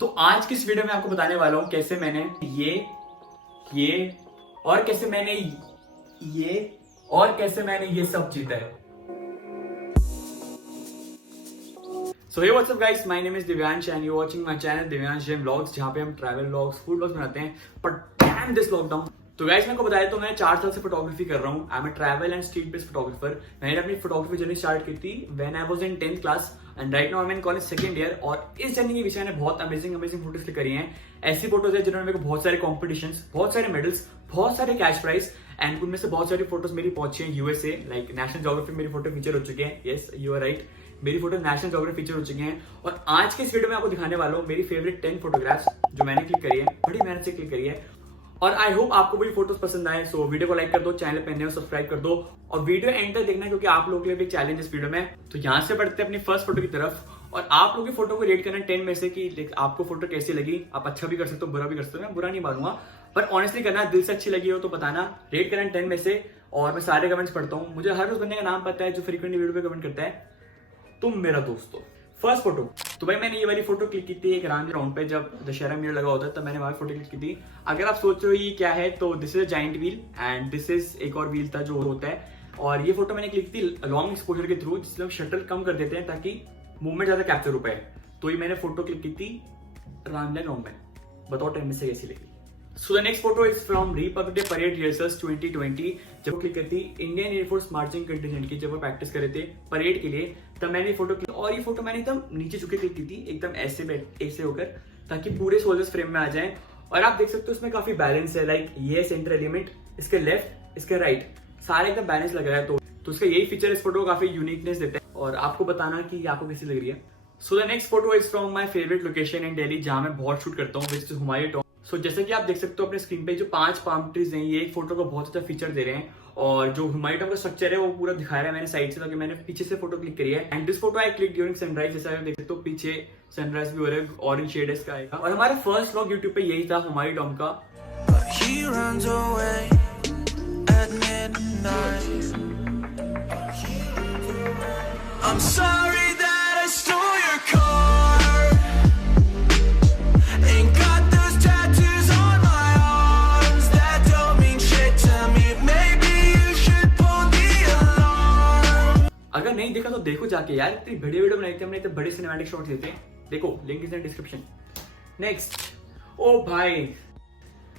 तो आज की इस वीडियो में आपको बताने वाला हूं कैसे मैंने ये और कैसे मैंने ये सब जीता है। So hey what's up guys, my name is Divyansh and you watching my channel Divyansh Jain vlogs, जहां पे हम ट्रैवल व्लॉग्स, फूड व्लॉग्स बनाते हैं। But damn this lockdown. तो गाइस मैं को बताया तो मैं 4 साल से फोटोग्राफी कर रहा हूँ। I am a travel and street based photographer. मैंने अपनी फोटोग्राफी जर्नी स्टार्ट की थी when I was in 10th class and right now I am in college second year. और इस जर्नी के विषय में बहुत अमेजिंग फोटोज क्लिक करी हैं। ऐसी फोटोज है जिन्होंने मेरे को बहुत सारे कॉम्पिटिशंस, बहुत सारे मेडल्स, बहुत सारे कैश प्राइज एंड उनमें से बहुत सारी फोटोज मेरी पहुंची है यूएसए। लाइक नेशनल ज्योग्राफी मेरी फोटो फीचर हो चुके हैं। यस यू आर राइट, मेरी फोटो नेशनल ज्योग्राफी फीचर हो चुके हैं। और आज के इस वीडियो में आपको दिखाने वाला हूँ मेरी फेवरेट 10 फोटोग्राफ्स जो मैंने क्लिक करी है, बड़ी मेहनत से क्लिक करी है। और आई होप आपको भी फोटोज पसंद आए। सो वीडियो को लाइक कर दो, चैनल पे नए हो सब्सक्राइब कर दो और वीडियो एंड तक देखना क्योंकि आप लोगों के लिए भी चैलेंज इस वीडियो में। तो यहाँ से बढ़ते हैं अपनी फर्स्ट फोटो की तरफ और आप लोगों की फोटो को रेट करना 10 में से कि आपको फोटो कैसी लगी। आप अच्छा भी कर सकते हो, बुरा भी कर सकते हो, मैं बुरा नहीं मानूंगा, पर ऑनेस्टली करना, दिल से अच्छी लगी हो तो बताना। रेट करना 10 में से। और मैं सारे कमेंट्स पढ़ता हूँ, मुझे हर उस बंदे का नाम पता है जो फ्रीक्वेंटली वीडियो पे कमेंट करता है। तुम मेरा दोस्त हो। फर्स्ट फोटो तो भाई मैंने ये वाली फोटो क्लिक की थी एक रांझ ग्राउंड पे, जब दशहरा मेला लगा होता है तब मैंने वहां फोटो क्लिक की थी। अगर आप सोच रहे हो ये क्या है तो this is a giant wheel and this is एक और व्हील था जो होता है। और ये फोटो मैंने क्लिक की थी लॉन्ग एक्सपोजर के थ्रू, जिसमें हम शटल कम कर देते हैं ताकि मूवमेंट ज्यादा कैप्चर हो पाए। तो ये मैंने फोटो क्लिक की थी रामला ग्राउंड में। बताओ 10 में से कैसी लगी। So the next photo is from Republic Day Parade Rehearsals 2020। जब वो क्लिक करती इंडियन एयरफोर्स मार्चिंग कंटिजेंट की, जब वो प्रैक्टिस कर रहे थे परेड के लिए, तब मैंने फोटो क्लिक। और ये फोटो मैंने एकदम नीचे झुके क्लिक की थी, एकदम ऐसे होकर, ताकि पूरे सोल्जर्स फ्रेम में आ जाएं। और आप देख सकते हो इसमें काफी बैलेंस है। लाइक ये सेंटर एलिमेंट, इसके लेफ्ट, इसके राइट, सारे एकदम बैलेंस लग रहा है। तो उसका यही फीचर इस फोटो को काफी यूनिकनेस देता है। और आपको बताना कि आपको कैसी लग रही है। So the next photo is from my favourite location in Delhi, जहां मैं बहुत शूट करता हूँ, विच इज हुमायूं टॉम्ब। सो जैसे कि आप देख सकते हो अपने स्क्रीन पे जो 5 पाम ट्रीज हैं, ये एक फोटो को बहुत अच्छा फीचर दे रहे हैं। और जो हुमायूं टॉम्ब का स्ट्रक्चर है वो पूरा दिखा रहा है मैंने साइड से, ताकि मैंने पीछे से फोटो क्लिक करी है। And this photo I click during sunrise. जैसा आप देख सकते हो पीछे सनराइज भी हो रहा है, ऑरेंज शेड है इसका आएगा। और हमारा फर्स्ट व्लॉग यूट्यूब पे यही था हुमायूं टॉम्ब का। I'm sorry that I stole your car and got those tattoos on my arms that don't mean shit to me. Maybe you should pull the alarm. अगर नहीं देखा तो देखो जाके यार, इतनी बड़ी वीडियो बनाई थी हमने, इतने बड़े सिनेमैटिक शॉट्स लेते हैं। देखो, link is in description. Next, ओ भाई,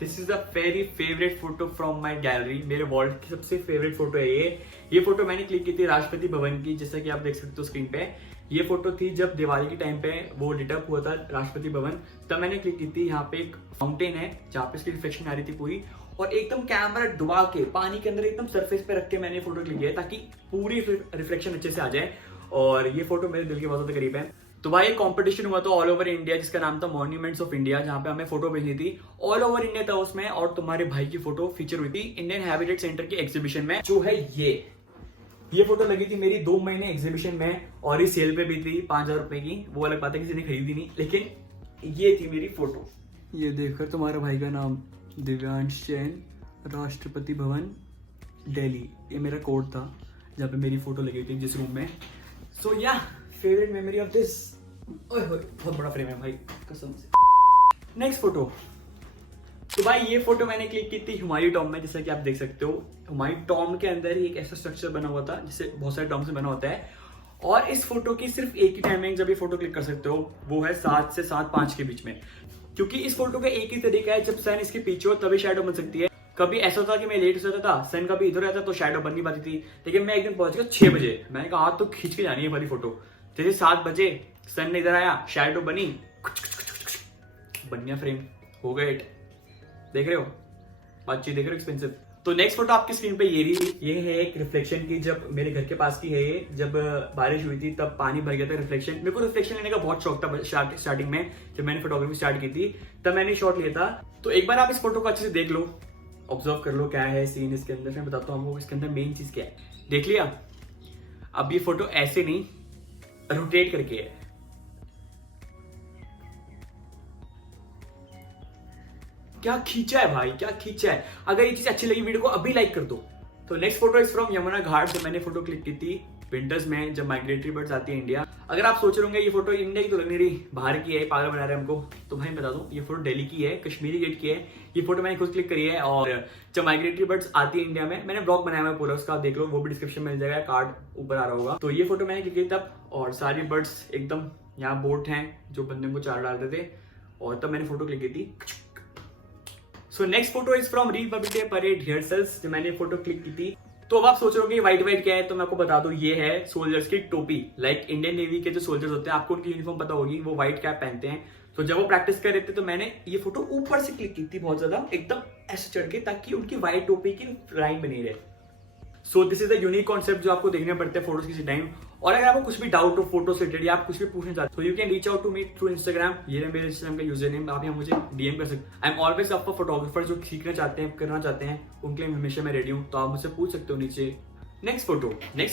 this is a very favourite photo from my gallery. मेरे वॉल की सबसे फेवरेट फोटो है ये फोटो मैंने क्लिक की थी राष्ट्रपति भवन की, जैसा कि आप देख सकते हो स्क्रीन पे। ये फोटो थी जब दिवाली के टाइम पे वो लिट अप हुआ था राष्ट्रपति भवन, तब मैंने क्लिक की थी। यहाँ पे एक फाउंटेन है जहाँ पे इसकी रिफ्लेक्शन आ रही थी पूरी, और एकदम कैमरा डुबा के पानी के अंदर एकदम सरफेस पे रख के मैंने फोटो क्लिक किया ताकि पूरी रिफ्लेक्शन अच्छे से आ जाए। और ये फोटो मेरे दिल के बहुत ज्यादा करीब है। तो भाई एक कंपटीशन हुआ था ऑल ओवर इंडिया, जिसका नाम था मॉन्यूमेंट्स ऑफ इंडिया, जहां पे हमें फोटो भेजनी थी। ऑल ओवर इंडिया था उसमें, और तुम्हारे भाई की फोटो फीचर हुई थी इंडियन हैबिटेट सेंटर की एग्जीबिशन में, जो है ये फोटो लगी थी मेरी 2 महीने एग्जीबिशन में। और ये सेल पे भी थी 5,000 रुपए की। वो अलग बात है किसी ने खरीदी नहीं, लेकिन ये थी मेरी फोटो। ये देखकर तुम्हारे भाई का नाम दिव्यांश जैन, राष्ट्रपति भवन दिल्ली, ये मेरा कोड था जहाँ पे मेरी फोटो लगी थी जिस रूम में। सो या फेवरेट मेमोरी ऑफ दिस। ओए होए, बहुत बड़ा फ्रेम है भाई कसम से। नेक्स्ट फोटो, तो भाई ये फोटो मैंने क्लिक की थी हुमायूं टॉम्ब में। जैसा कि आप देख सकते हो हुमायूं टॉम्ब के अंदर ही एक ऐसा स्ट्रक्चर बना हुआ था जिससे बहुत सारे टॉम्ब से बना होता है। और इस फोटो की सिर्फ एक ही टाइमिंग जब ये फोटो क्लिक कर सकते हो, वो है 7 से 7:05 के बीच में। क्योंकि इस फोटो का एक ही तरीका है, जब सन इसके पीछे हो तभी शैडो बन सकती है। कभी ऐसा होता कि मैं लेट हो जाता था, सन कभी इधर रहता तो शैडो बन नहीं पाती थी। लेकिन मैं एक दिन पहुंच गया 6 बजे, मैंने कहा तो खींच के जानी है वाली फोटो। जैसे 7 बजे सन ने इधर आया, शैडो बनी, बन गया फ्रेम, हो गया हिट। देख रहे हो बातचीत, देख रहे हो एक्सपेंसिव। तो नेक्स्ट फोटो आपकी स्क्रीन पे ये है एक रिफ्लेक्शन की, जब मेरे घर के पास की है ये। जब बारिश हुई थी तब पानी भर गया था रिफ्लेक्शन। मेरे को रिफ्लेक्शन लेने का बहुत शौक था स्टार्टिंग में, जब मैंने फोटोग्राफी स्टार्ट की थी तब मैंने शॉट लिया था। तो एक बार आप इस फोटो को अच्छे से देख लो, ऑब्जर्व कर लो क्या है सीन इसके अंदर। मैं बताता हूँ इसके अंदर मेन चीज क्या है। देख लिया? अब ये फोटो ऐसे नहीं, रोटेट करके है। क्या खींचा है भाई, क्या खींचा है। अगर ये चीज अच्छी लगी वीडियो को अभी लाइक कर दो। तो next photo is from Yamuna Ghat, जो मैंने फोटो क्लिक की थी विंटर्स में जब माइग्रेटरी बर्ड्स आती है इंडिया। अगर आप सोच रहे होंगे ये फोटो इंडिया की तो लग नहीं रही, बाहर की है, पागल बना रहे हैं हमको, तो भाई बता दूं ये फोटो दिल्ली की है, कश्मीरी गेट की है। ये फोटो मैंने खुद क्लिक करी है और जब माइग्रेटरी बर्ड्स आती है इंडिया में, मैंने ब्लॉग बनाया हुआ पूरा, उसका आप देख लो, वो भी डिस्क्रिप्शन में मिल जाएगा, कार्ड ऊपर आ रहा होगा। तो ये फोटो मैंने क्लिक की तब, और सारी बर्ड्स एकदम यहाँ बोट हैं जो बंदे को चार डालते थे, और तब मैंने फोटो क्लिक की थी। So next photo is from Republic day parade rehearsals, जब मैंने फोटो क्लिक की थी। तो अब आप सोच रहे हो कि व्हाइट व्हाइट क्या है, तो मैं आपको बता दूं ये है सोल्जर्स की टोपी। लाइक इंडियन नेवी के जो सोल्जर्स होते हैं, आपको उनकी यूनिफॉर्म पता होगी, वो व्हाइट कैप पहनते हैं। तो जब वो प्रैक्टिस कर रहे थे तो मैंने ये फोटो ऊपर से क्लिक की थी, बहुत ज्यादा एकदम ऐसे चढ़ के, ताकि उनकी व्हाइट टोपी की लाइन बनी रहे। So this is the unique concept जो आपको देखने पड़ते हैं फोटोज किसी टाइम। और अगर आपको कुछ भी डाउट हो फोटो से रिलेटेड, आप कुछ भी पूछना चाहते हो, you can reach out to me through Instagram. ये है मेरे इंस्टाग्राम का यूजर नेम, आप यहाँ मुझे डीएम कर सकते हैं। I am always up for photographer जो सीखना चाहते हैं, करना चाहते हैं, उनके लिए हमेशा मैं रेडी हूँ, तो आप मुझसे पूछ सकते हो नीचे। Next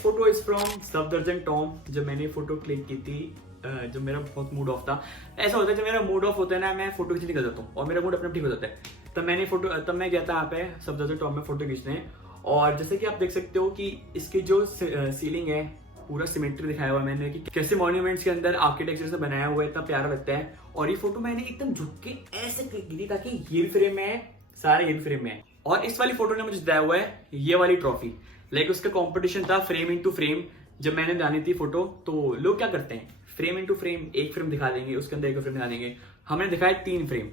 photo is from Safdarjung Tom, जब मैंने फोटो क्लिक की थी जब मेरा बहुत मूड ऑफ था। ऐसा होता है जब मेरा मूड ऑफ होता है ना, मैं फोटो खींचने निकल जाता हूँ और मेरा मूड अपने ठीक हो जाता है। तब मैं गया था यहाँ पे सफदरजंग टॉम में फोटो खींचने, और जैसे कि आप देख सकते हो कि इसकी जो सीलिंग है पूरा सिमेट्री दिखाया हुआ है मैंने, कि कैसे मॉन्यूमेंट्स के अंदर आर्किटेक्चर से बनाया हुआ है, इतना प्यारा लगता है। और ये फोटो मैंने एकदम झुक के ऐसे क्लिक की थी ताकि ये भी फ्रेम में है, सारा ये भी फ्रेम में है। और इस वाली फोटो ने मुझे दिया हुआ है ये वाली ट्रॉफी। लाइक उसका कंपटीशन था फ्रेम इनटू फ्रेम, जब मैंने डाली थी फोटो। तो लोग क्या करते हैं, फ्रेम इनटू फ्रेम, एक फ्रेम दिखा देंगे, उसके अंदर एक फ्रेम दिखा देंगे। हमने दिखाया 3 frame,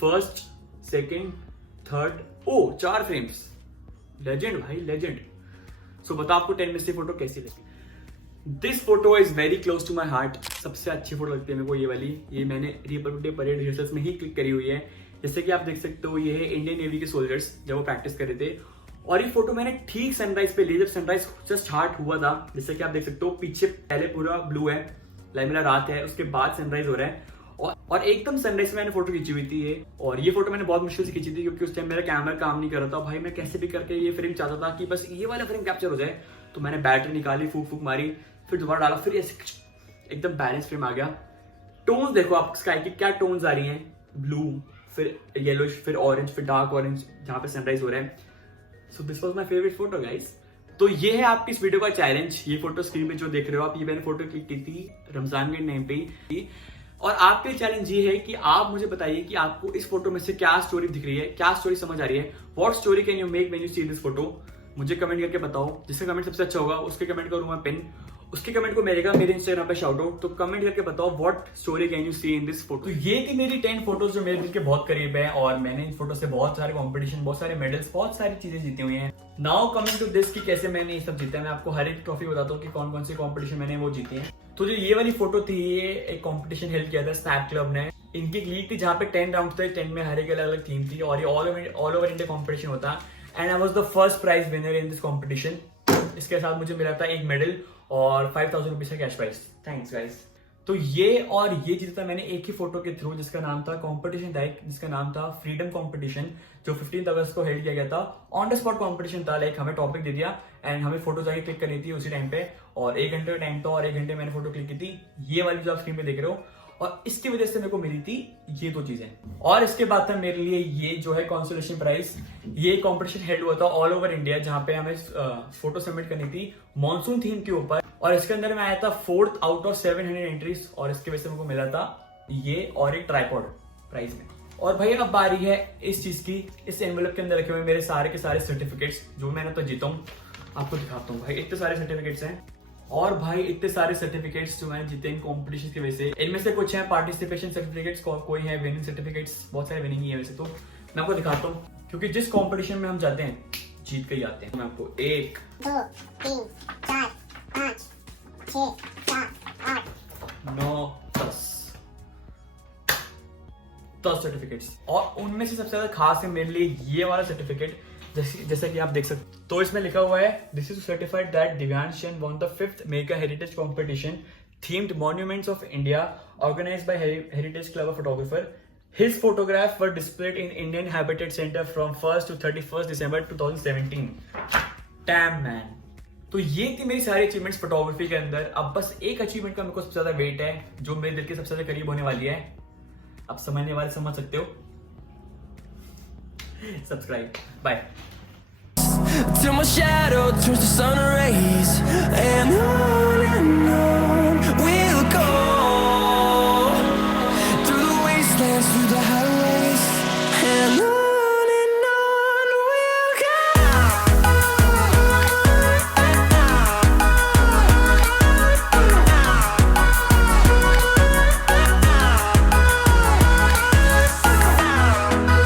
first, second, third, 4 frames. Legend भाई, लेजेंड। सो बताओ आपको 10 में से फोटो कैसी लगी। This photo is very close to my heart. सबसे अच्छी फोटो लगती है मेरे को ये वाली। ये मैंने रिपब्लिक डे परेड रिहर्सल्स में ही क्लिक करी हुई है। जैसे कि आप देख सकते हो, ये है इंडियन नेवी के सोल्जर्स जब वो प्रैक्टिस कर रहे थे। और ये फोटो मैंने ठीक सनराइज पे ली, जब सनराइज जस्ट स्टार्ट हुआ था। जैसे कि आप देख सकते हो पीछे पहले पूरा ब्लू है, लाइक मेरा रात है, उसके बाद सनराइज हो रहा है, और एकदम सनराइज में मैंने फोटो खींची हुई थी ये। और ये फोटो मैंने बहुत मुश्किल से खींची थी क्योंकि उस टाइम मेरा कैमरा काम नहीं कर रहा था। भाई मैं कैसे भी करके ये फ्रेम चाहता था कि बस ये वाला फ्रेम कैप्चर हो जाए। तो मैंने बैटरी निकाली, फूक मारी, फिर दोबारा डाला, फिर ऐसे एकदम बैलेंस फ्रेम आ गया। टोन्स देखो आप स्काई की क्या टोन्स आ रही हैं, ब्लू, फिर येलोइश, फिर ऑरेंज, फिर डार्क ऑरेंज, जहाँ पे सनराइज हो रहा है। So this was my favourite photo guys. तो ये है आपकी इस वीडियो का चैलेंज। ये फोटो स्क्रीन पे जो देख रहे हो आप, ये मैंने फोटो क्लिक की थी रमजान के टाइम पे ही। और आपके चैलेंज ये है कि आप मुझे बताइए कि आपको इस फोटो में से क्या स्टोरी दिख रही है, क्या स्टोरी समझ आ रही है। What story can you make when you see this photo. मुझे कमेंट करके बताओ, जिसका कमेंट सबसे अच्छा होगा उसके कमेंट करूंगा पिन, उसके कमेंट को मिलेगा मेरे इंस्टाग्राम पे शाउट आउट। तो कमेंट करके बताओ what story can you see in this photo. तो ये थी मेरी 10 फोटोज जो मेरे दिल के बहुत करीब है, और मैंने इन फोटो से बहुत सारे कॉम्पिटिशन, बहुत सारे मेडल्स, बहुत सारी चीजें जीती हुई हैं। नाउ कमिंग टू दिस कि कैसे मैंने ये सब जीता है, मैं आपको हर एक ट्रॉफी बताता हूँ कि कौन कौन से कॉम्पिटिशन मैंने वो जीती है। तो जो ये वाली फोटो थी, ये एक कॉम्पिटिशन हेल्प किया था स्नैप क्लब ने। इनकी लीग थी जहाँ पे 10 राउंड थे, 10 में हर एक अलग अलग थीम थी, और ये ऑल ओवर इंडिया कॉम्पिटिशन होता। And I was the first prize winner in this competition. इसके साथ मुझे मिला था एक मेडल और 5000 रुपीज का कैश प्राइज। Thanks guys. तो ये और ये जीता मैंने एक ही फोटो के थ्रू, जिसका नाम था कॉम्पिटिशन था, जिसका नाम था फ्रीडम कॉम्पिटिशन, जो 15 अगस्त को हेल्ड किया गया था। ऑन द स्पॉट कॉम्पिटिशन था। लाइक हमें टॉपिक दे दिया एंड हमें फोटो जाके क्लिक करनी थी उसी टाइम पे, और 1 घंटे का टाइम था, और 1 घंटे मैंने फोटो क्लिक की थी, ये वाली जो आप स्क्रीन पे देख रहे हो। और इसकी वजह से मेरे को मिली थी ये 2 चीजें। और इसके बाद था मेरे लिए ये जो है कंसोलेशन प्राइज। ये कंपटीशन हेल्ड हुआ था ऑल ओवर इंडिया, जहां पे हमें फोटो सबमिट करनी थी मॉनसून थीम के ऊपर, और इसके अंदर मैं आया था 4th आउट ऑफ 700 एंट्रीज, और इसकी वजह से मेरे को मिला था ये और एक ट्राइपॉड प्राइज में। और भाई अब बारी है इस चीज की। इस एनवेलप के अंदर रखे हुए मेरे सारे के सारे सर्टिफिकेट्स जो मैंने तो जीता हूँ, आपको दिखाता हूँ। भाई इतने सारे सर्टिफिकेट्स हैं, और भाई इतने सारे सर्टिफिकेट्स जो मैंने जीते इन कॉम्पिटिशन की वजह से। इनमें से कुछ हैं पार्टिसिपेशन सर्टिफिकेट्स, कोई है विनिंग सर्टिफिकेट्स, बहुत सारे विनिंग ही है वैसे तो। मैं आपको दिखाता हूँ, क्योंकि जिस कॉम्पिटिशन में हम जाते हैं जीत के ही आते हैं। मैं आपको 1 2 3 4 5 6 7 8 9 10 सर्टिफिकेट्स, और उनमें से सबसे ज्यादा खास है मेरे लिए ये वाला सर्टिफिकेट, जैसा कि आप देख सकते हो। तो इसमें लिखा हुआ है, this is certified that Divyansh Sen won the 5th mega heritage competition themed monuments of India organised by heritage club of photographer. His photograph were displayed in Indian Habitat Centre from 1st to 31st December 2017। Damn man. तो ये थी मेरी सारी achievements photography के अंदर। अब बस एक अचीवमेंट का मेरे को सबसे ज्यादा वेट है, जो मेरे दिल के सबसे ज्यादा करीब होने वाली है। आप समझने वाले समझ सकते हो। Subscribe. Bye. till my shadow turns to sun rays, and on we'll go through the wastelands, through the highways.